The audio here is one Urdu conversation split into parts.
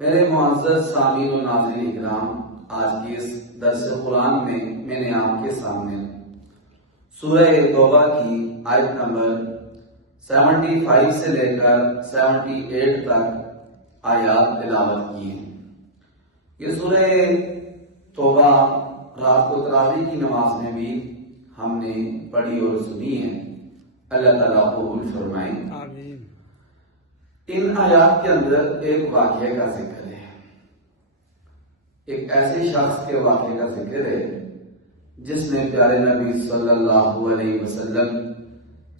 میرے معزز سامعین و ناظرین اکرام، آج کی اس درس قرآن میں نے آپ کے سامنے سورہ توبہ کی آیت نمبر 75 سے لے کر 78 تک آیات تلاوت کی ہیں۔ یہ سورہ توبہ رات کو تراویح کی نماز میں بھی ہم نے پڑھی اور سنی ہے۔ اللہ تعالیٰ قبول فرمائیں۔ آمین۔ ان آیات کے اندر ایک واقعے کا ذکر ہے، ایک ایسے شخص کے واقعے کا ذکر ہے جس نے پیارے نبی صلی اللہ علیہ وسلم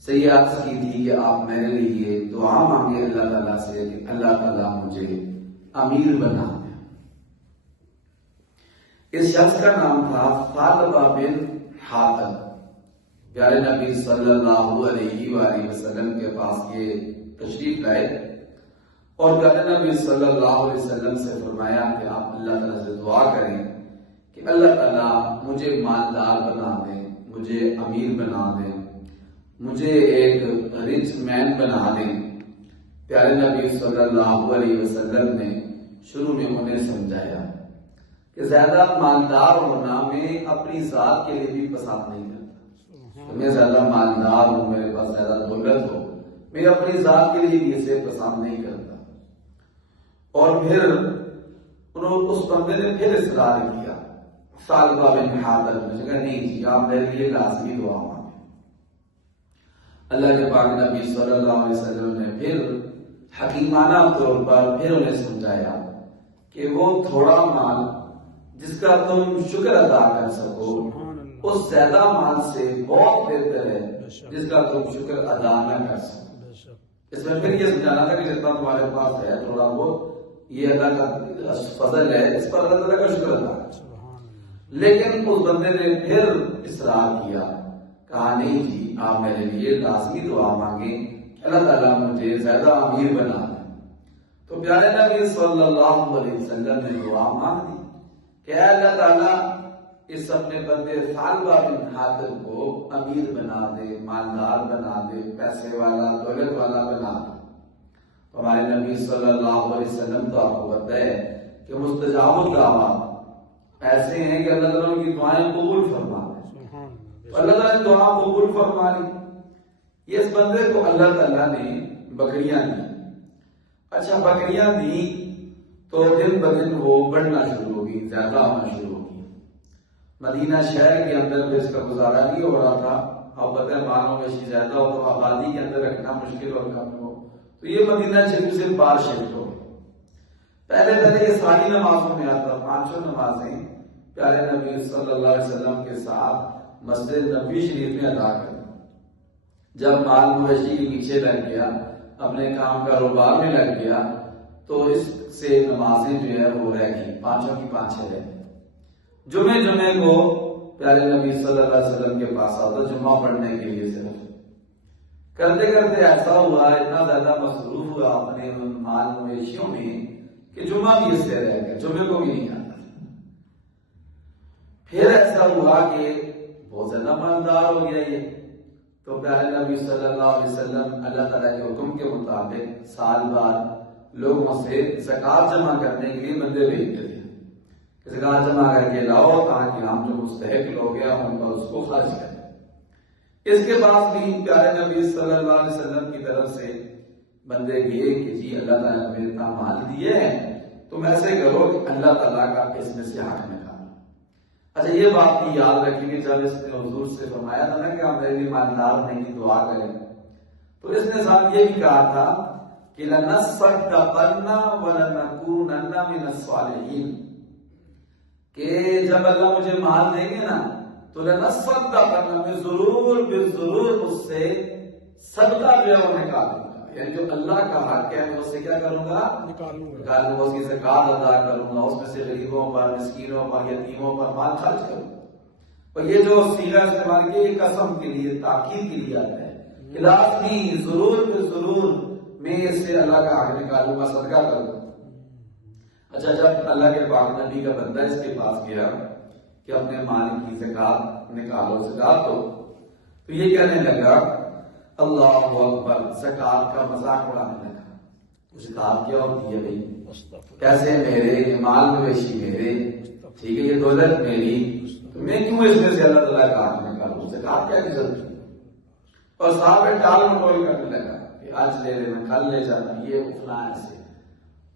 سے یہ عرض کی تھی کہ آپ میرے لیے دعا مانگے اللہ تعالیٰ سے کہ اللہ تعالیٰ مجھے امیر بنا دے۔ اس شخص کا نام تھا ثعلبہ بن حاتب۔ پیارے نبی صلی اللہ علیہ وآلہ وسلم کے پاس یہ تشریف لائے اور پیارے نبی صلی اللہ علیہ وسلم سے فرمایا کہ آپ اللہ تعالیٰ سے دعا کریں کہ اللہ تعالیٰ مجھے مالدار بنا دے، مجھے امیر بنا دے، مجھے ایک رچ مین بنا دے۔ پیارے نبی صلی اللہ علیہ وسلم نے شروع میں انہیں سمجھایا کہ زیادہ مالدار ہونا میں اپنی ذات کے لیے بھی پسند نہیں کرتا۔ میں زیادہ مالدار ہوں، میرے پاس زیادہ دولت ہو، میں اپنی ذات کے لیے بھی اسے پسند نہیں کرتا۔ اور پھر اس بندے نے پھر اصرار کیا، ثعلبہ بن حاتب نے کہا نہیں جی آپ میرے لیے لازمی دعا مانگیں۔ اللہ کے پاک نبی صلی اللہ علیہ وسلم نے پھر حکیمانہ طور پر پھر انہیں سمجھایا کہ وہ تھوڑا مال جس کا تم شکر ادا کر سکو اس زیادہ مال سے بہت بہتر ہے جس کا تم شکر ادا نہ کر سکو۔ اس میں پھر یہ سمجھانا تھا کہ جتنا تمہارے پاس ہے تھوڑا بہت یہ اللہ کا فضل ہے، اس پر اللہ تعالیٰ کا شکر ادا کر سکو۔ لیکن اس بندے نے پھر اصرار کیا، کہا نہیں جی آپ میرے لیے لازمی دعا مانگیں کہ اللہ تعالیٰ مجھے زیادہ امیر بنا دے۔ تو پیارے نبی صلی اللہ علیہ وسلم نے دعا مانگ دی کہ اے اللہ تعالیٰ اس اپنے بندے ثعلبہ بن حاتب کو امیر بنا دے، مالدار بنا دے، پیسے والا دولت والا بنا دے۔ ہمارے نبی صلی اللہ علیہ وسلم تو آپ کو پتہ ہے کہ مستجاب الدعوات ایسے ہیں کہ اللہ تعالیٰ کی دعائیں قبول فرما دے۔ اللہ تعالیٰ نے دعا قبول فرما لی۔ اس بندے کو اللہ تعالیٰ نے بکریاں دی۔ اچھا بکریاں دی تو دن بدن وہ بڑھنا شروع ہوگی، زیادہ ہونا شروع ہوگی۔ مدینہ شہر کے اندر بھی اس کا گزارا نہیں ہو رہا تھا۔ اب پتہ ہے مالوں میں زیادہ ہو تو آبادی کے اندر رکھنا مشکل اور کم ہو، تو یہ مدینہ شریف سے باہر شفٹ ہو۔ پہلے یہ ساری نمازوں میں آتا، پانچوں نمازیں پیارے نبی صلی اللہ علیہ وسلم کے ساتھ مسجد نبوی شریف میں ادا کر۔ جب مال مویشی کے پیچھے لگ گیا، اپنے کام کاروبار میں لگ گیا، تو اس سے نمازیں جو ہے وہ رہ گئی، پانچوں کی پانچیں رہ گئی۔ جمعے کو پیارے نبی صلی اللہ علیہ وسلم کے پاس آتا جمعہ پڑھنے کے لیے صرف۔ کرتے کرتے ایسا ہوا، اتنا زیادہ مصروف ہوا اپنے ان مال مویشیوں میں کہ جمعہ بھی اس سے رہ گیا، جمعے کو بھی نہیں آتا۔ پھر ایسا ہوا کہ بہت زیادہ مالدار ہو گیا یہ، تو پیارے نبی صلی اللہ علیہ وسلم اللہ تعالیٰ کے حکم کے مطابق سال بعد لوگوں سے زکوٰۃ جمع کرنے کے لیے بندے بھیجتے تھے کہ زکوٰۃ جمع کر کے لاؤ تاکہ ہم جو مستحق لوگ ہیں ان پر اس کو خرچ کریں۔ اس کے بعد بھی پیارے نبی صلی اللہ علیہ وسلم کی طرف سے بندے گئے کہ جی اللہ تعالیٰ نے اتنا مال دیے ہیں، تم ایسے کرو کہ اللہ تعالیٰ کا اس میں سے حق نکالو۔ اچھا یہ بات کی یاد رکھیں کہ جب اس نے حضور سے فرمایا تھا نا کہ آپ میرے لیے مالدار نہیں دعا کریں، تو اس نے ساتھ یہ بھی کہا تھا کہ لَنَصَّدَّقَنَّ وَلَنَكُونَنَّ مِنَ الصَّالِحِينَ، کہ جب اللہ مجھے مال دیں گے نا تو لَنَصَّدَّقَنَّ، میں ضرور اس سے صدقہ جو ہے وہ نکالوں گا، یعنی جو اللہ کا حق ہے میں اس سے کیا کروں گا؟ نکالوں گا، اس کی زکوٰۃ ادا کروں گا، اس میں سے غریبوں پر، مسکینوں پر، یتیموں پر مال خرچ کروں گا۔ اور یہ جو صیغہ استعمال کی یہ قسم کے لیے، تاکید کے لیے آتا ہے کہ لازمی ضرور میں اس سے اللہ کا حق نکالوں گا، صدقہ کروں گا۔ اچھا جب اللہ کے پاک نبی کا بندہ اس کے پاس گیا کہ اپنے مال کی زکوٰۃ نکالو، زکوٰۃ دو، تو یہ کہنے لگا اللہ اکبر، زکوٰۃ کا مذاق اڑانے لگا۔ زکات کیا ہوتی ہے بھائی؟ پیسے میرے، یہ مال مویشی میرے، ٹھیک ہے، یہ دولت میری، تو میں کیوں اس میں سے اللہ تعالیٰ کا حق نکالوں؟ زکات کیا کی ضرورت ہے؟ اور صاحب ٹال مٹول کرنے لگا کہ آج لے لینا، کل لے جانا، یہ فلاں ایسے.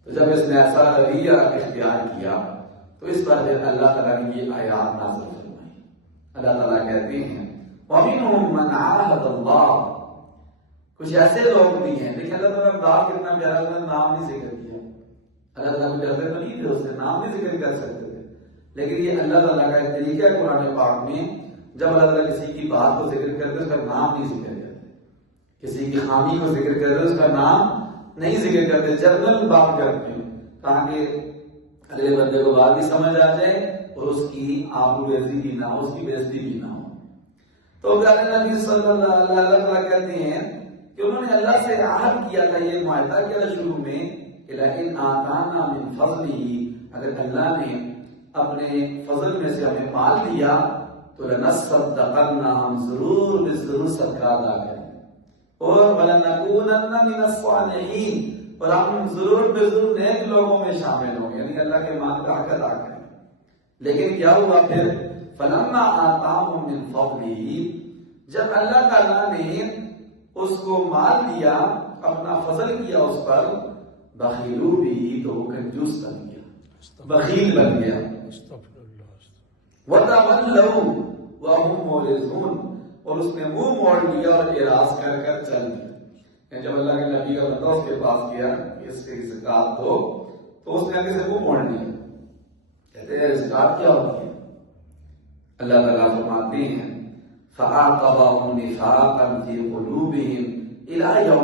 تو جب اس نے ایسا رویہ اختیار کیا تو اس پر پھر اللہ تعالیٰ نے یہ آیات نازل فرمائی. اللہ تعالیٰ کہتے ہیں وَمِنْهُمْ مَنْ عَاهَدَ اللَّهُ، کچھ ایسے لوگ بھی ہیں. دیکھیں اللہ تعالیٰ کا کتنا پیارا، اللہ نے نام نہیں ذکر کیا. اللہ تعالیٰ کو ڈرتے تو نہیں تھے، اس نے نام نہیں ذکر کر سکتے تھے، لیکن یہ اللہ تعالیٰ کا ایک طریقہ ہے قرآن پاک میں، جب اللہ تعالیٰ کسی کی بات کو ذکر کرتے اس کا نام نہیں ذکر کرتے، کسی کی خامی کو ذکر کرتے اس کا نام نہیں ذکر کرتے، جنرل بات کرتے ہیں تاکہ اگلے بندے کو بات بھی سمجھ آ جائے اور اس کی آبروریزی بھی نہ ہو، اس کی بےزتی بھی نہ ہو. تو پیارے نبی صلی اللہ علیہ وسلم کہتے ہیں کہ انہوں نے اللہ سے عہد کیا تھا، یہ معاہدہ کیا تھا شروع میں، لئن آتانا من فضلہ، اگر اللہ نے اپنے فضل میں سے ہمیں مال دیا تو لنصدقن، ہم ضرور بے ضرور صدقہ ادا کریں، اور ولنکونن من الصالحین، اور ہم ضرور بے ضرور نیک لوگوں میں شامل ہوں گے، یعنی اللہ کے مال کا حق ادا کریں. لیکن کیا ہوا پھر؟ فلما آتاہم من فضلہ، جب اللہ تعالیٰ نے اس کو مال دیا، اپنا فضل کیا اس پر، بخیلوا بھی، تو وہ کنجوس بن گیا، بخیل بن گیا. وَتَوَلَّوْا وَهُمْ مُعْرِضُونَ، اور اس نے منہ موڑ لیا اور اعراض کر کر چل دیا. جب اللہ کے نبی کا بندہ اس کے پاس گیا اس کی زکات دو، تو اس نے آگے سے منہ موڑ لیا. کہتے ہیں زکات کیا ہوتی ہے؟ اللہ تعالیٰ فرماتے ہیں فَأَعْقَبَهُمْ نِفَاقًا فِي قُلُوبِهِمْ إِلَىٰ يَوْمِ